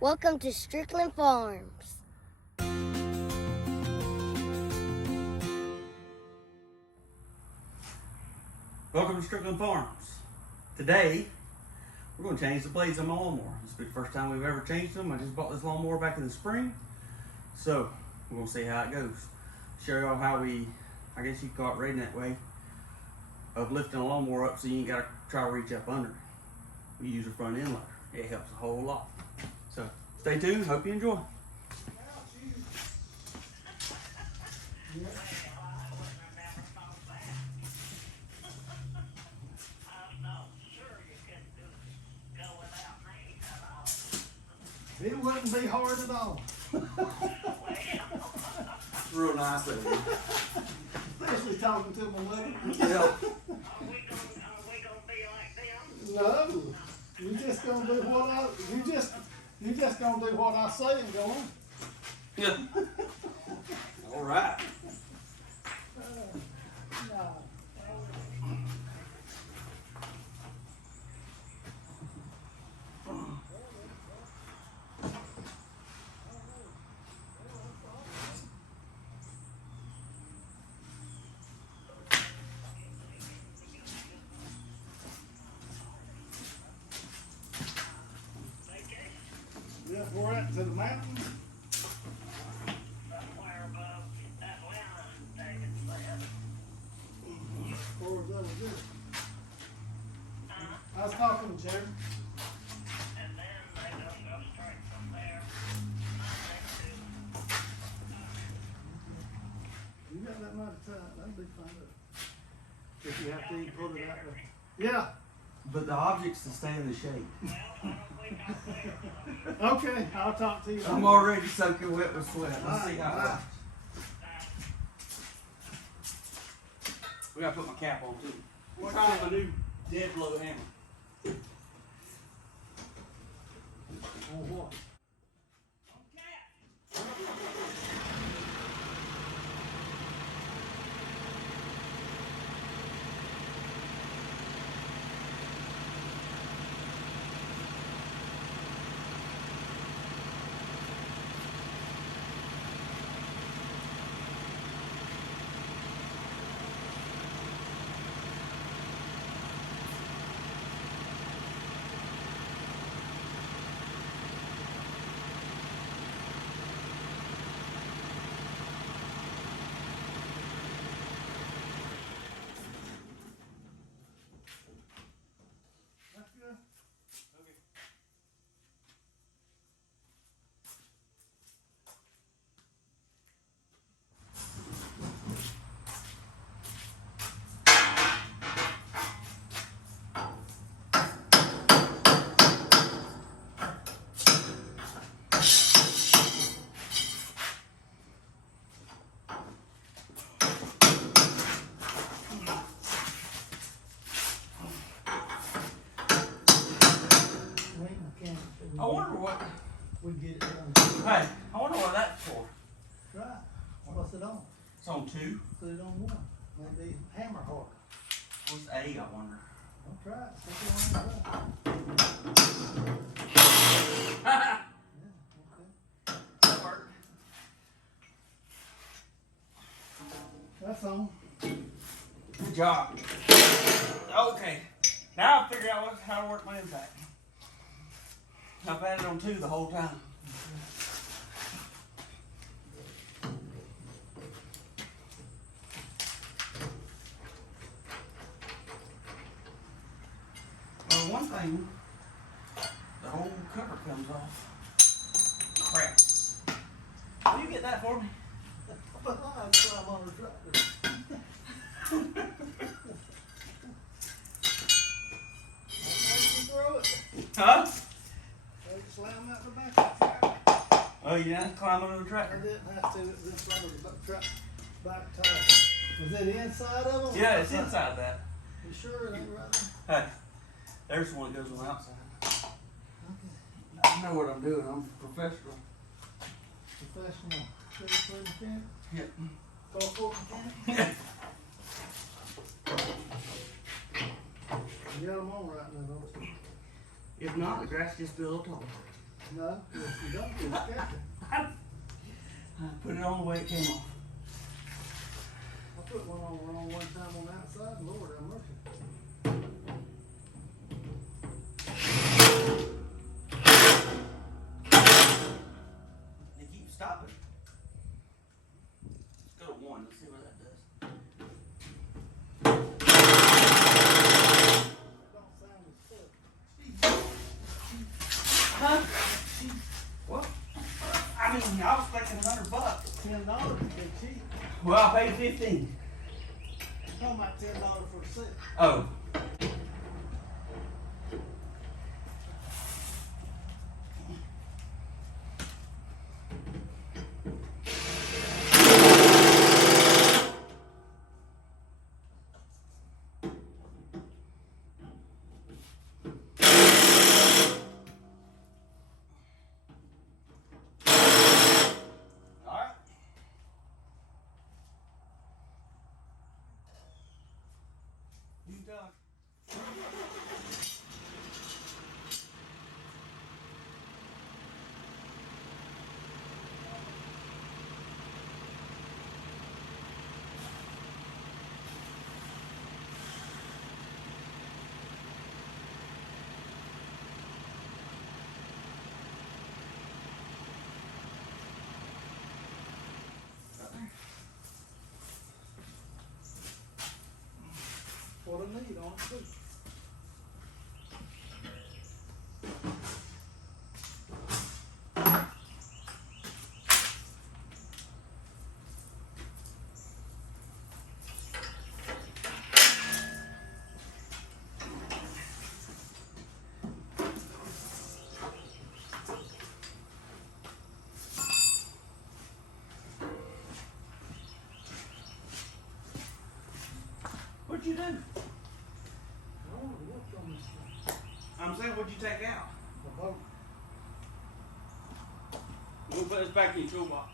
Welcome to Strickland Farms. Welcome to Strickland Farms. Today, we're going to change the blades on my lawnmower. This will be the first time we've ever changed them. I just bought this lawnmower back in the spring. So, we're going to see how it goes. Show y'all how we, I guess you could call it redneck way, of lifting a lawnmower up so you ain't got to try to reach up under it. We use a front end loader. It helps a whole lot. So, stay tuned. Hope you enjoy. It wouldn't be hard at all. Real nice of you. Especially talking to my mother. Yeah. Are we gonna be like them? No, you just gonna do what you just gonna do what I say and go on. Yeah. All right. No. Yeah, we're out to the mountain. Somewhere above Atlanta, David said. Or was that good? Uh, I was talking to Jerry. and then they don't go straight from there. You got that much time, that'd be fine. If you have to, you pull it out there. Yeah. But the object's to stay in the shade. Okay, I'll talk to you. I'm already soaking wet with sweat. Let's see how it Alright. works. We gotta put my cap on too. We're trying a new dead blow hammer. On what? That's good. We ain't mechanics, but we I wonder what. we get it done. Hey, I wonder what that's for. Right. What's it on? It's on 2. Put it on one. Maybe hammer hard. What's A? I wonder. Don't try it. Stick it on the Yeah, okay. That worked. That's on. Good job. Okay. Now I figured out how to work my impact. I've had it on 2 the whole time. Well, one thing, the whole cover comes off. Crap. Will you get that for me? But I climb on the tractor. You throw it. Huh? They slam out the back of the tractor. Oh, you didn't climb under the I tractor? didn't have to. It was in front of the truck back tire. Was it inside of them? Yeah, it's inside that. You sure it ain't right there? Hey, there's one that goes on the outside. Okay. I know what I'm doing. I'm professional. Professional. Sugar mechanic? Yep. Golf course mechanic? You got them on right now, don't you? If not, the grass just be a little taller. No, if you don't, you'll catch it. I put it on the way it came off. I put one on wrong one time on the outside, Lord have mercy. They keep stopping. Let's go to 1. Let's see what that does. Don't sound as full. Huh? What? I mean, I was thinking $100. $10 would be cheap. Well, I paid 15. I'm talking about $10 for a set. Oh. What I need on it too. What'd you do? I want to look on this thing. I'm saying, what'd you take out? The boat. We'll put this back in your toolbox.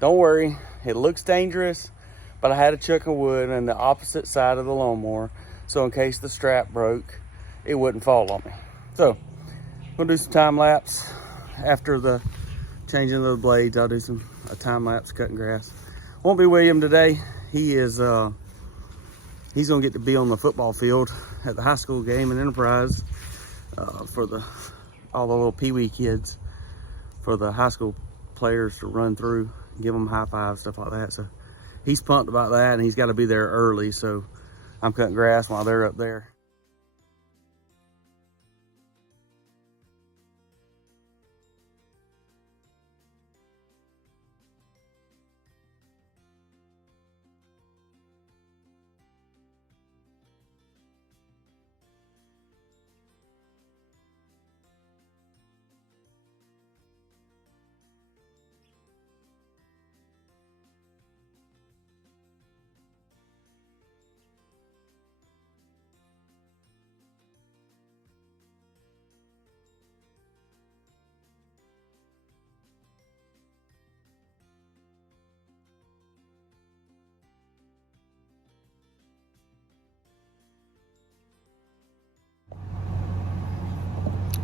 Don't worry, it looks dangerous, but I had a chunk of wood on the opposite side of the lawnmower, so in case the strap broke, it wouldn't fall on me. So, we'll do some time lapse after the changing of the blades. I'll do a time lapse cutting grass. Won't be William today. He's gonna get to be on the football field at the high school game in Enterprise for all the little pee-wee kids, for the high school players to run through, give them high fives, stuff like that. So he's pumped about that, and he's got to be there early. So I'm cutting grass while they're up there.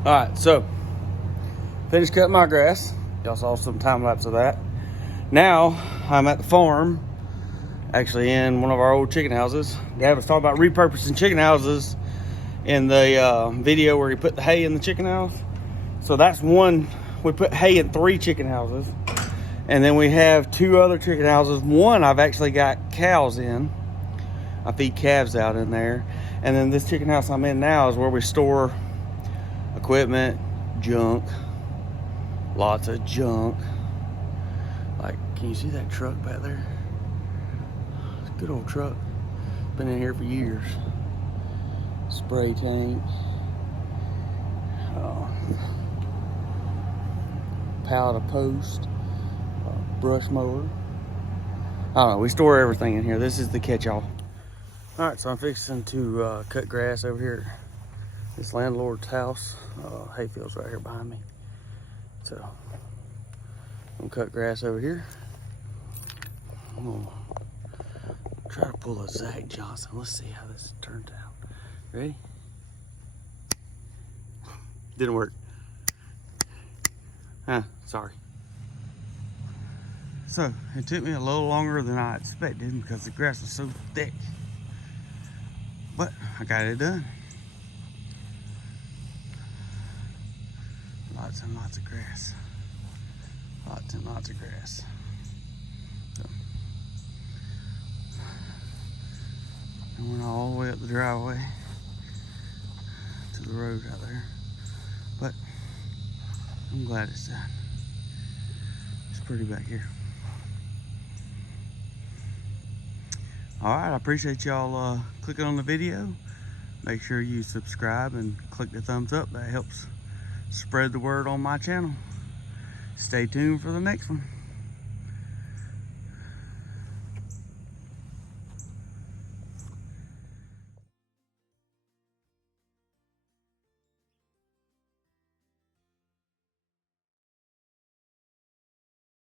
All right, so finished cutting my grass. Y'all saw some time lapse of that. Now I'm at the farm, actually in one of our old chicken houses. Dad was talking about repurposing chicken houses in the video where he put the hay in the chicken house. So that's one. We put hay in 3 chicken houses, and then we have 2 other chicken houses. One I've actually got cows in. I feed calves out in there. And then this chicken house I'm in now is where we store equipment, junk, lots of junk. Like, can you see that truck back there? It's a good old truck. Been in here for years. Spray tank. Pallet of post. Brush mower. I don't know, we store everything in here. This is the catch-all. Alright, so I'm fixing to cut grass over here this landlord's house. Hayfield's right here behind me. So I'm gonna cut grass over here. I'm gonna try to pull a Zach Johnson. Let's see how this turns out. Ready? Didn't work. Huh, sorry. So it took me a little longer than I expected because the grass was so thick. But I got it done. Lots and lots of grass. Lots and lots of grass. So, I went all the way up the driveway to the road out there. But I'm glad it's done. It's pretty back here. All right, I appreciate y'all clicking on the video. Make sure you subscribe and click the thumbs up. That helps spread the word on my channel. Stay tuned for the next one.